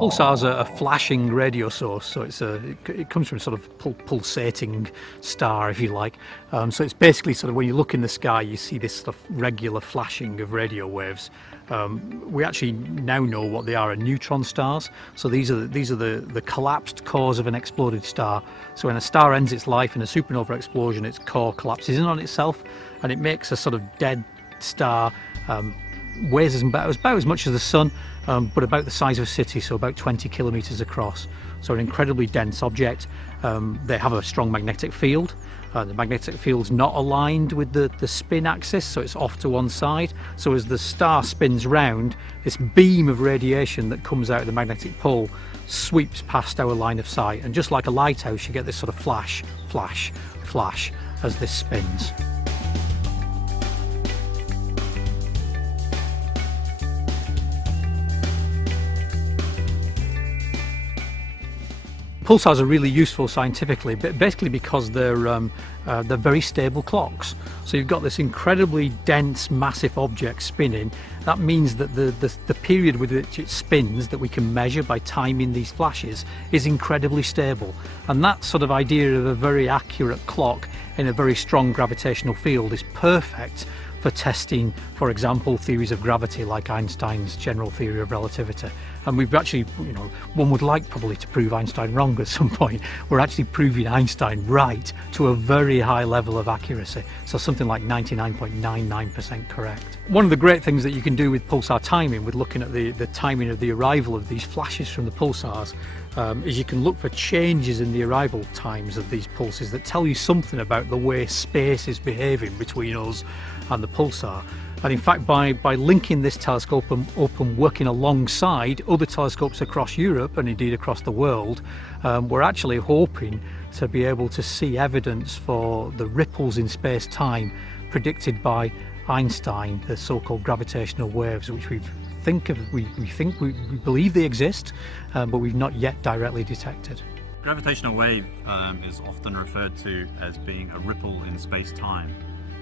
Pulsars are a flashing radio source, so it comes from sort of pulsating star, if you like. So it's basically sort of when you look in the sky, you see this sort of regular flashing of radio waves. We actually now know what they are neutron stars. So these are the collapsed cores of an exploded star. So when a star ends its life in a supernova explosion, its core collapses in on itself, and it makes a sort of dead star. Weighs about as much as the sun, but about the size of a city, so about 20 kilometres across. So an incredibly dense object. They have a strong magnetic field. The magnetic field's not aligned with the spin axis, so it's off to one side. So as the star spins round, this beam of radiation that comes out of the magnetic pole sweeps past our line of sight. And just like a lighthouse, you get this sort of flash, flash, flash as this spins. Pulsars are really useful scientifically, but basically because they're very stable clocks. So you've got this incredibly dense, massive object spinning. That means that the period with which it spins, that we can measure by timing these flashes, is incredibly stable. And that sort of idea of a very accurate clock in a very strong gravitational field is perfect for testing, for example, theories of gravity like Einstein's general theory of relativity. And we've actually, one would like probably to prove Einstein wrong at some point. We're actually proving Einstein right to a very high level of accuracy. So something like 99.99% correct. One of the great things that you can do with pulsar timing, with looking at the timing of the arrival of these flashes from the pulsars, is you can look for changes in the arrival times of these pulses that tell you something about the way space is behaving between us and the pulsar. And in fact, by linking this telescope and working alongside other telescopes across Europe and indeed across the world, we're actually hoping to be able to see evidence for the ripples in space-time predicted by Einstein, the so-called gravitational waves, which we believe they exist, but we've not yet directly detected. Gravitational wave is often referred to as being a ripple in space-time.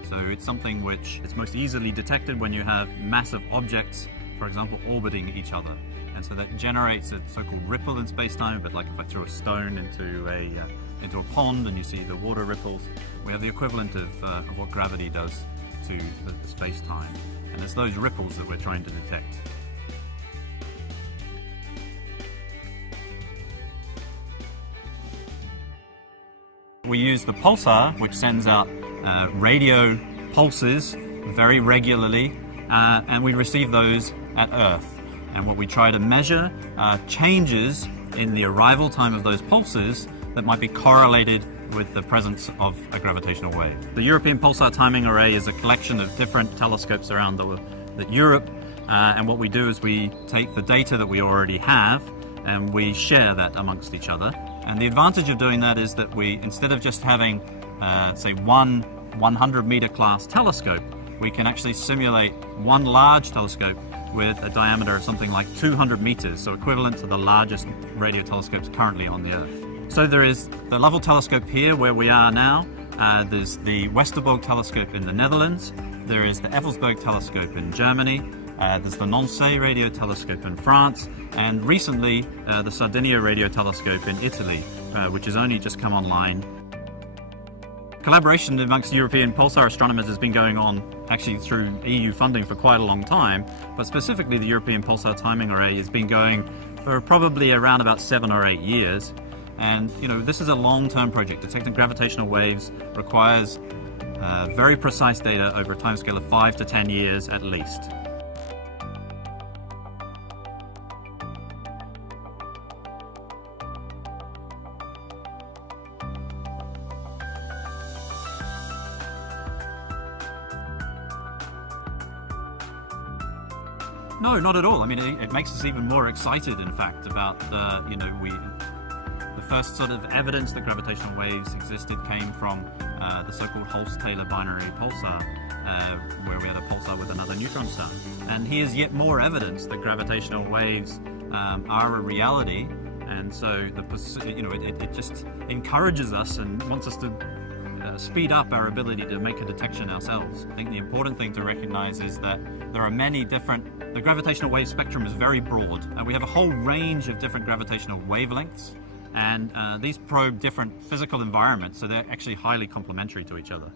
So it's something which is most easily detected when you have massive objects, for example, orbiting each other. And so that generates a so-called ripple in space-time, a bit like if I throw a stone into a pond and you see the water ripples. We have the equivalent of what gravity does to the space-time. And it's those ripples that we're trying to detect. We use the pulsar, which sends out radio pulses very regularly, and we receive those at Earth. And what we try to measure are changes in the arrival time of those pulses that might be correlated with the presence of a gravitational wave. The European Pulsar Timing Array is a collection of different telescopes around Europe, and what we do is we take the data that we already have and we share that amongst each other. And the advantage of doing that is that we, instead of just having, say, one 100-meter class telescope, we can actually simulate one large telescope with a diameter of something like 200 meters, so equivalent to the largest radio telescopes currently on the Earth. So there is the Lovell telescope here where we are now, there's the Westerbork telescope in the Netherlands, there is the Effelsberg telescope in Germany, there's the Nancy radio telescope in France, and recently the Sardinia radio telescope in Italy, which has only just come online. Collaboration amongst European pulsar astronomers has been going on actually through EU funding for quite a long time, but specifically the European Pulsar Timing Array has been going for probably around about 7 or 8 years. And this is a long-term project. Detecting gravitational waves requires very precise data over a timescale of 5 to 10 years at least. No, not at all. I mean, it makes us even more excited, in fact, about the first sort of evidence that gravitational waves existed came from the so-called Hulse-Taylor binary pulsar, where we had a pulsar with another neutron star. And here's yet more evidence that gravitational waves are a reality, and so it just encourages us and wants us to speed up our ability to make a detection ourselves. I think the important thing to recognize is that there are many different, the gravitational wave spectrum is very broad, and we have a whole range of different gravitational wavelengths, and these probe different physical environments, so they're actually highly complementary to each other.